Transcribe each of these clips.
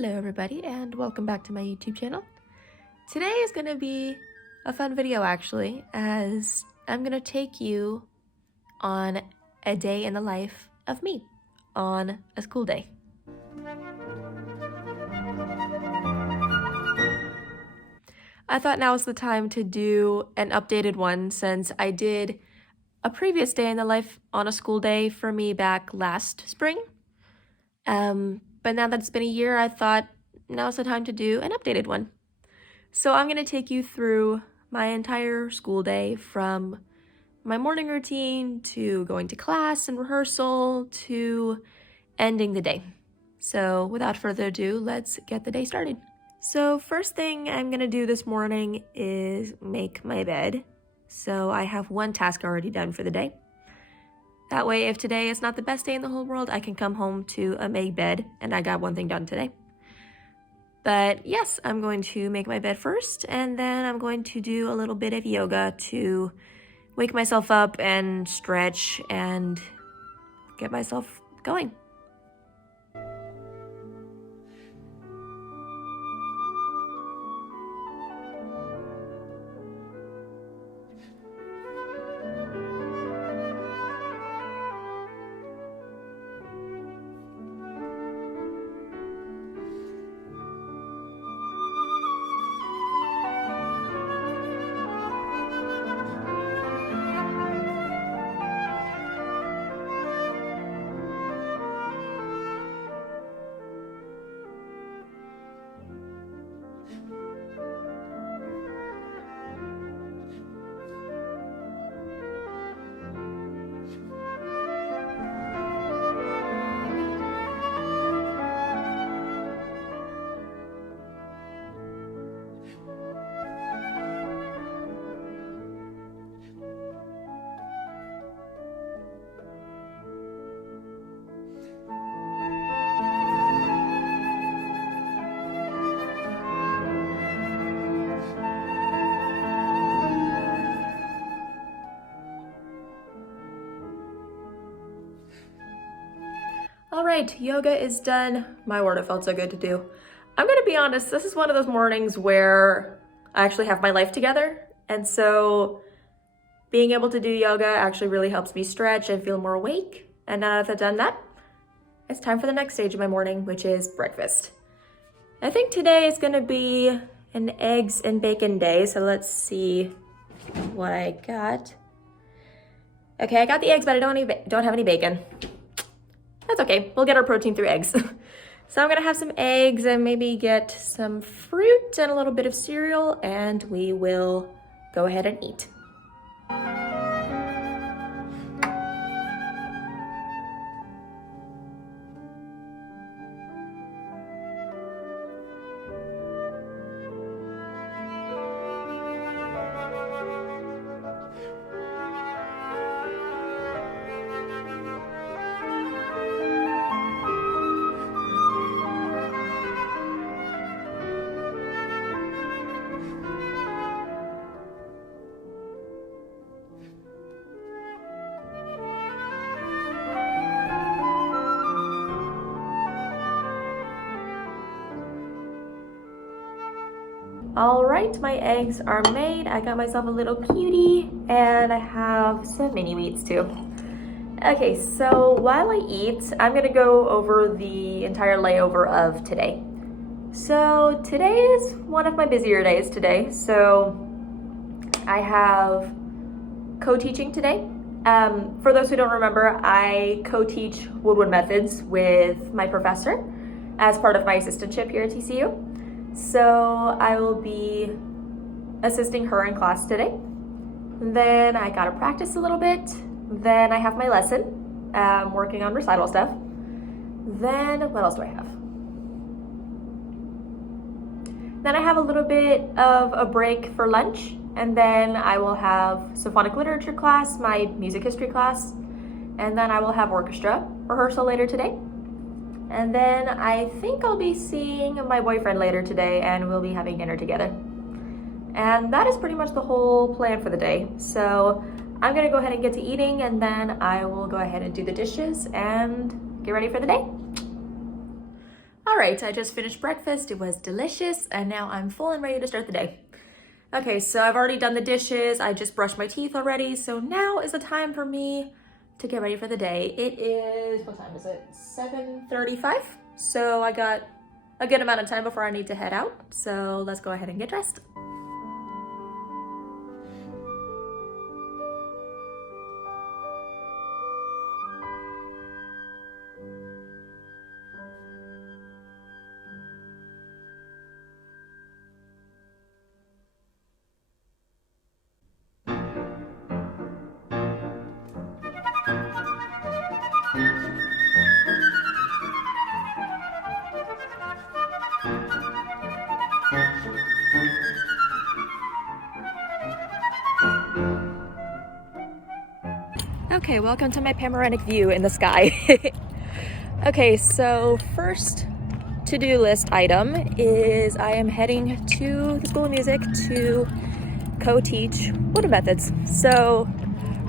Hello everybody and welcome back to my YouTube channel. Today is going to be a fun video actually, as I'm going to take you on a day in the life of me on a school day. I thought now is the time to do an updated one since I did a previous day in the life on a school day for me back last spring. But now that it's been a year, I thought now's the time to do an updated one. So I'm going to take you through my entire school day, from my morning routine to going to class and rehearsal to ending the day. So without further ado, let's get the day started. So first thing I'm going to do this morning is make my bed. So I have one task already done for the day. That way, if today is not the best day in the whole world, I can come home to a made bed and I got one thing done today. But yes, I'm going to make my bed first, and then I'm going to do a little bit of yoga to wake myself up and stretch and get myself going. All right, yoga is done. My word, it felt so good to do. I'm gonna be honest, this is one of those mornings where I actually have my life together. And so being able to do yoga actually really helps me stretch and feel more awake. And now that I've done that, it's time for the next stage of my morning, which is breakfast. I think today is gonna be an eggs and bacon day. So let's see what I got. Okay, I got the eggs, but I don't have any bacon. That's okay, we'll get our protein through eggs. So I'm gonna have some eggs and maybe get some fruit and a little bit of cereal, and we will go ahead and eat. All right, my eggs are made. I got myself a little cutie, and I have some mini wheats too. Okay, so while I eat, I'm gonna go over the entire layover of today. So today is one of my busier days today. So I have co-teaching today. For those who don't remember, I co-teach Woodwind Methods with my professor as part of my assistantship here at TCU. So I will be assisting her in class today. Then I gotta practice a little bit. Then I have my lesson, working on recital stuff. Then what else do I have? Then I have a little bit of a break for lunch, and then I will have symphonic literature class, my music history class, and then I will have orchestra rehearsal later today. And then I think I'll be seeing my boyfriend later today, and we'll be having dinner together. And that is pretty much the whole plan for the day. So I'm gonna go ahead and get to eating, and then I will go ahead and do the dishes and get ready for the day. Alright, I just finished breakfast. It was delicious, and now I'm full and ready to start the day. Okay, so I've already done the dishes. I just brushed my teeth already, so now is the time for me to get ready for the day. It is, what time is it? 7:35. So I got a good amount of time before I need to head out. So let's go ahead and get dressed. Okay, welcome to my panoramic view in the sky. Okay, so first to-do list item is I am heading to the School of Music to co-teach woodwind methods. So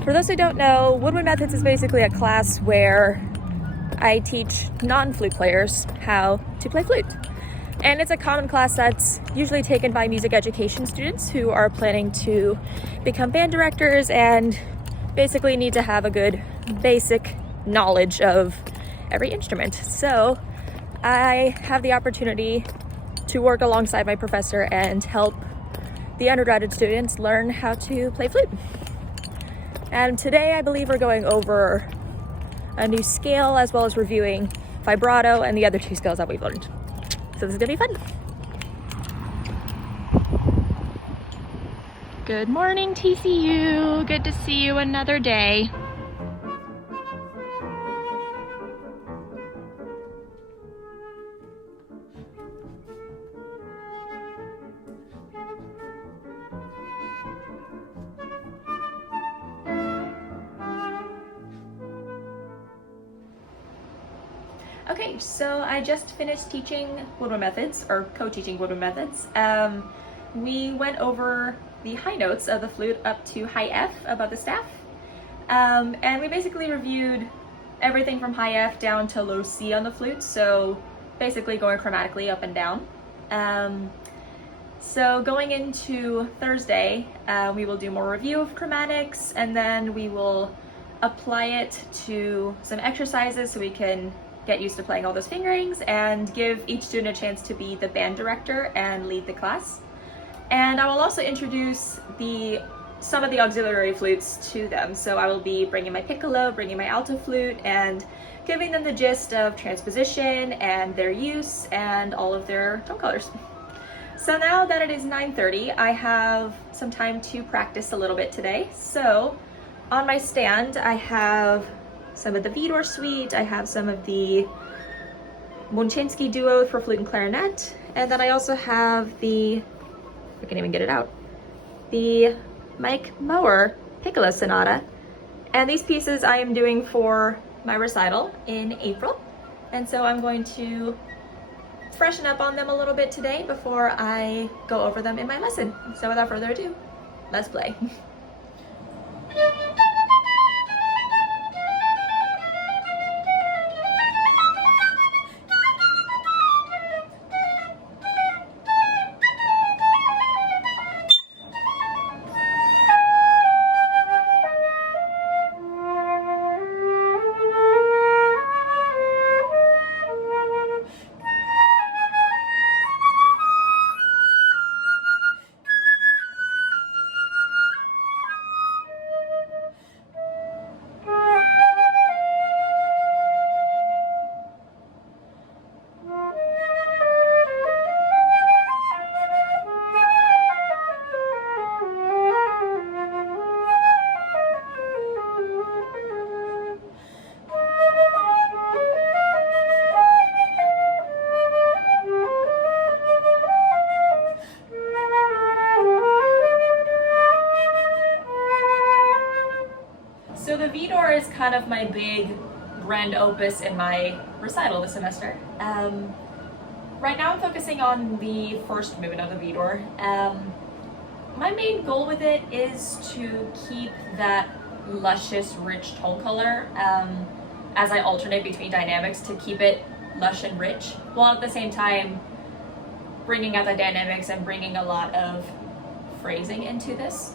for those who don't know, woodwind methods is basically a class where I teach non-flute players how to play flute. And it's a common class that's usually taken by music education students who are planning to become band directors and basically need to have a good basic knowledge of every instrument. So I have the opportunity to work alongside my professor and help the undergraduate students learn how to play flute. And today I believe we're going over a new scale as well as reviewing vibrato and the other two scales that we've learned. So this is gonna be fun. Good morning, TCU. Good to see you another day. Okay, so I just finished teaching woodwind methods, or co-teaching woodwind methods. We went over the high notes of the flute up to high F above the staff. And we basically reviewed everything from high F down to low C on the flute, so basically going chromatically up and down. So going into Thursday, we will do more review of chromatics, and then we will apply it to some exercises so we can get used to playing all those fingerings and give each student a chance to be the band director and lead the class. And I will also introduce some of the auxiliary flutes to them. So I will be bringing my piccolo, bringing my alto flute, and giving them the gist of transposition and their use and all of their tone colors. So now that it is 9:30, I have some time to practice a little bit today. So on my stand, I have some of the Vidor suite, I have some of the Monchinsky duo for flute and clarinet, and then I also have I can't even get it out, the Mike Mower Piccolo Sonata. And these pieces I am doing for my recital in April. And so I'm going to freshen up on them a little bit today before I go over them in my lesson. So without further ado, let's play. So the Vidor is kind of my big grand opus in my recital this semester. Right now I'm focusing on the first movement of the Vidor. My main goal with it is to keep that luscious, rich tone color as I alternate between dynamics, to keep it lush and rich, while at the same time bringing out the dynamics and bringing a lot of phrasing into this.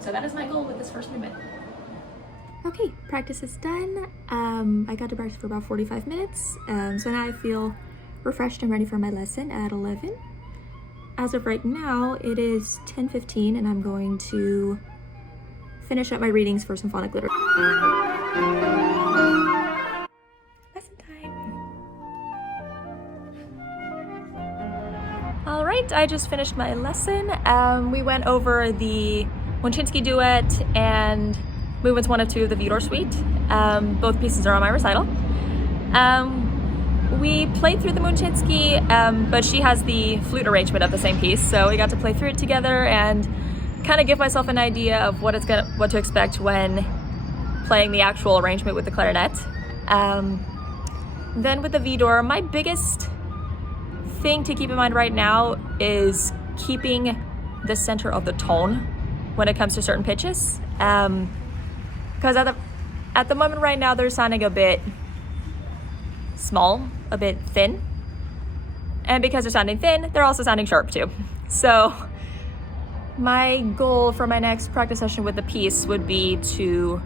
So that is my goal with this first movement. Okay, practice is done. I got to practice for about 45 minutes, so now I feel refreshed and ready for my lesson at 11. As of right now, it is 10:15, and I'm going to finish up my readings for symphonic literature. Lesson time. All right, I just finished my lesson. We went over the Munchinsky duet and movements 1 and 2 of the Vidor suite. Both pieces are on my recital. We played through the Munchinsky, but she has the flute arrangement of the same piece, so we got to play through it together and kind of give myself an idea of what to expect when playing the actual arrangement with the clarinet. Then with the Vidor, my biggest thing to keep in mind right now is keeping the center of the tone when it comes to certain pitches. Because at the moment right now, they're sounding a bit small, a bit thin. And because they're sounding thin, they're also sounding sharp too. So my goal for my next practice session with the piece would be to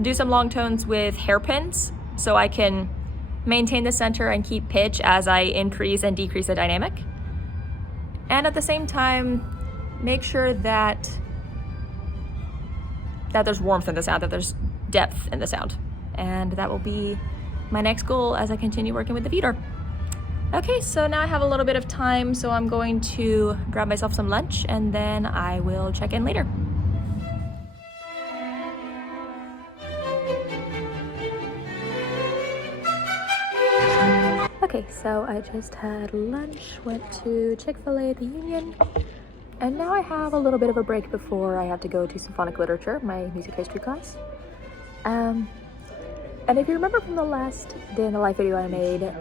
do some long tones with hairpins so I can maintain the center and keep pitch as I increase and decrease the dynamic. And at the same time, make sure that there's warmth in the sound, that there's depth in the sound. And that will be my next goal as I continue working with the Vidor. Okay, so now I have a little bit of time, so I'm going to grab myself some lunch and then I will check in later. Okay, so I just had lunch, went to Chick-fil-A at the Union, and now I have a little bit of a break before I have to go to symphonic literature, my music history class. And if you remember from the last day in the life video I made,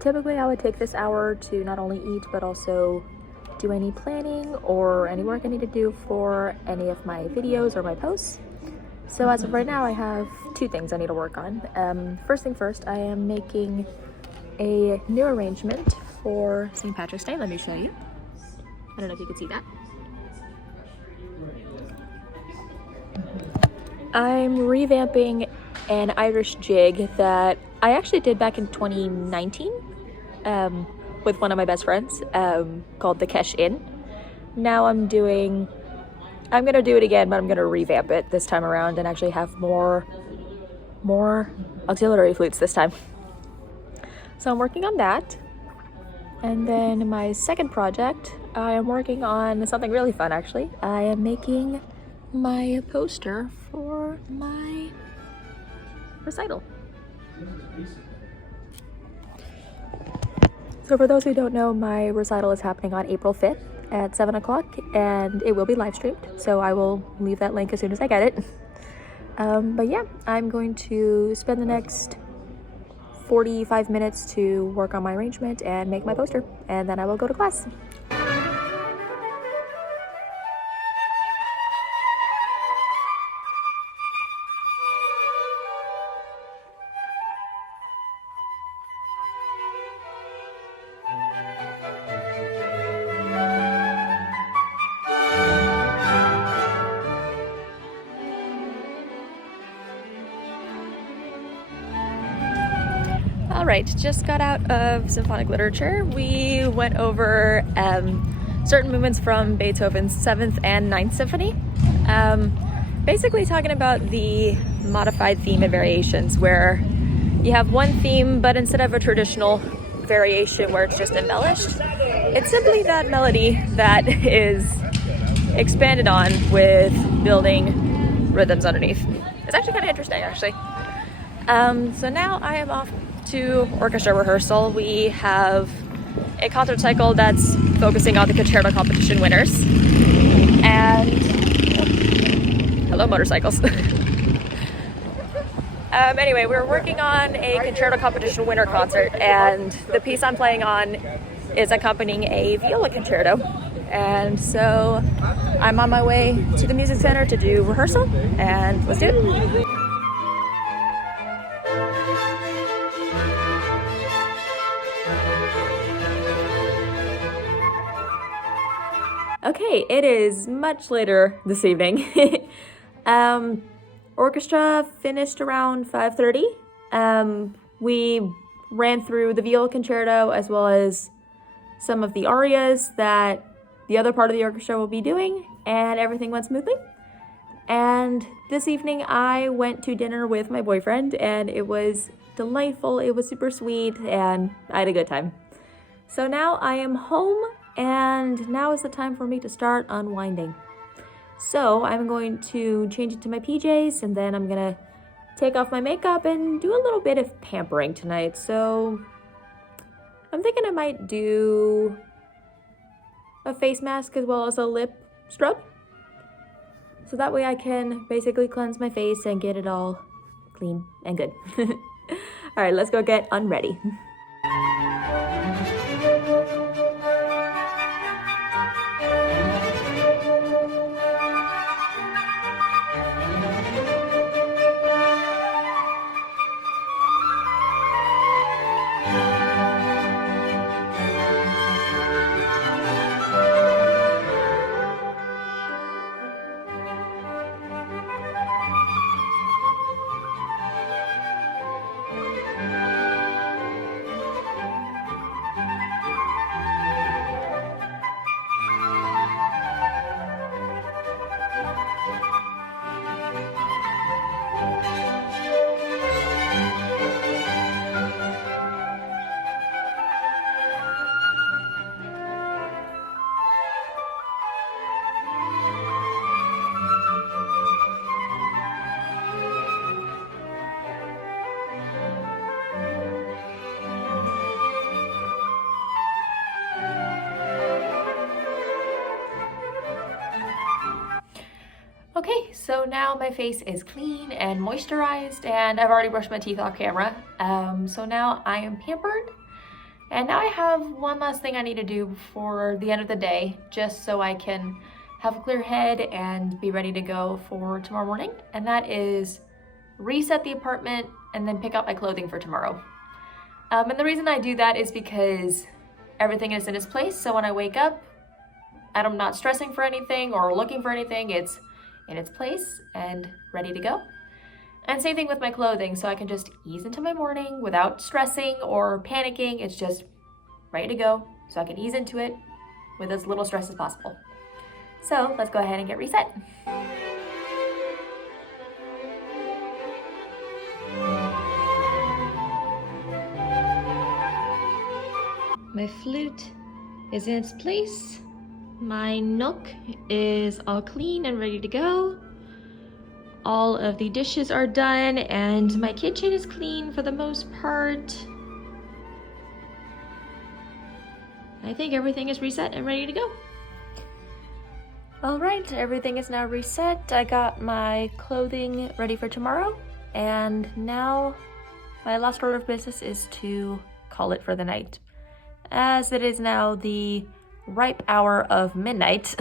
typically I would take this hour to not only eat, but also do any planning or any work I need to do for any of my videos or my posts. So as of right now, I have 2 things I need to work on. First thing first, I am making a new arrangement for St. Patrick's Day. Let me show you. I don't know if you can see that. I'm revamping an Irish jig that I actually did back in 2019 with one of my best friends called the Kesh Inn. Now I'm gonna do it again, but I'm gonna revamp it this time around and actually have more auxiliary flutes this time. So I'm working on that. And then my second project, I am working on something really fun actually. I am making my poster for my recital. So for those who don't know, my recital is happening on April 5th at 7 o'clock and it will be live streamed. So I will leave that link as soon as I get it. But yeah, I'm going to spend the next 45 minutes to work on my arrangement and make my poster, and then I will go to class. All right, just got out of symphonic literature. We went over certain movements from Beethoven's 7th and 9th Symphony. Basically talking about the modified theme and variations, where you have one theme, but instead of a traditional variation where it's just embellished, it's simply that melody that is expanded on with building rhythms underneath. It's actually kind of interesting, actually. So now I am off to orchestra rehearsal. We have a concert cycle that's focusing on the concerto competition winners. And hello, motorcycles. Anyway, we're working on a concerto competition winner concert, and the piece I'm playing on is accompanying a viola concerto. And so I'm on my way to the music center to do rehearsal, and let's do it. Okay, it is much later this evening. Orchestra finished around 5:30. We ran through the viola concerto as well as some of the arias that the other part of the orchestra will be doing, and everything went smoothly. And this evening I went to dinner with my boyfriend, and it was delightful. It was super sweet, and I had a good time. So now I am home, and now is the time for me to start unwinding. So I'm going to change into my PJs, and then I'm gonna take off my makeup and do a little bit of pampering tonight. So I'm thinking I might do a face mask as well as a lip scrub. So that way I can basically cleanse my face and get it all clean and good. All right, let's go get unready. Okay, so now my face is clean and moisturized, and I've already brushed my teeth off camera. So now I am pampered, and now I have one last thing I need to do before the end of the day, just so I can have a clear head and be ready to go for tomorrow morning, and that is reset the apartment and then pick out my clothing for tomorrow. And the reason I do that is because everything is in its place, so when I wake up, I'm not stressing for anything or looking for anything. It's in its place and ready to go. And same thing with my clothing, so I can just ease into my morning without stressing or panicking. It's just ready to go, so I can ease into it with as little stress as possible. So let's go ahead and get reset. My flute is in its place. My nook is all clean and ready to go. All of the dishes are done, and my kitchen is clean for the most part. I think everything is reset and ready to go. All right, everything is now reset. I got my clothing ready for tomorrow, and now my last order of business is to call it for the night. As it is now the ripe hour of midnight,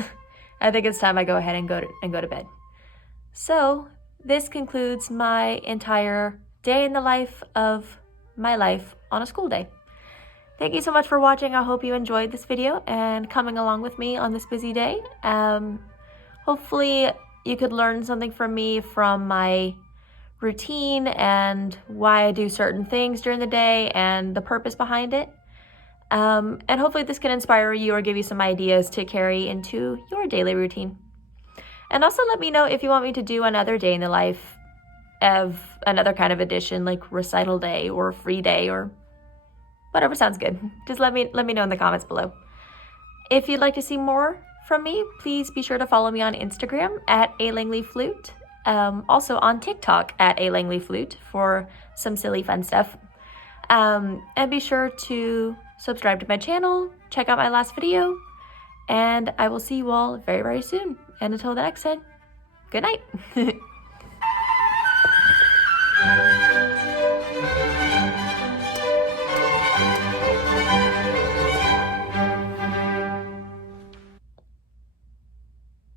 I think it's time I go ahead and go to bed. So this concludes my entire day in the life of my life on a school day. Thank you so much for watching. I hope you enjoyed this video and coming along with me on this busy day. Hopefully you could learn something from me from my routine and why I do certain things during the day and the purpose behind it. And hopefully this can inspire you or give you some ideas to carry into your daily routine. And also let me know if you want me to do another day in the life of another kind of edition, like recital day or free day or whatever sounds good. Just let me know in the comments below. If you'd like to see more from me, please be sure to follow me on Instagram at @alangleyflute. Also on TikTok at @alangleyflute for some silly fun stuff. And be sure to subscribe to my channel, check out my last video, and I will see you all very, very soon. And until the next time, good night.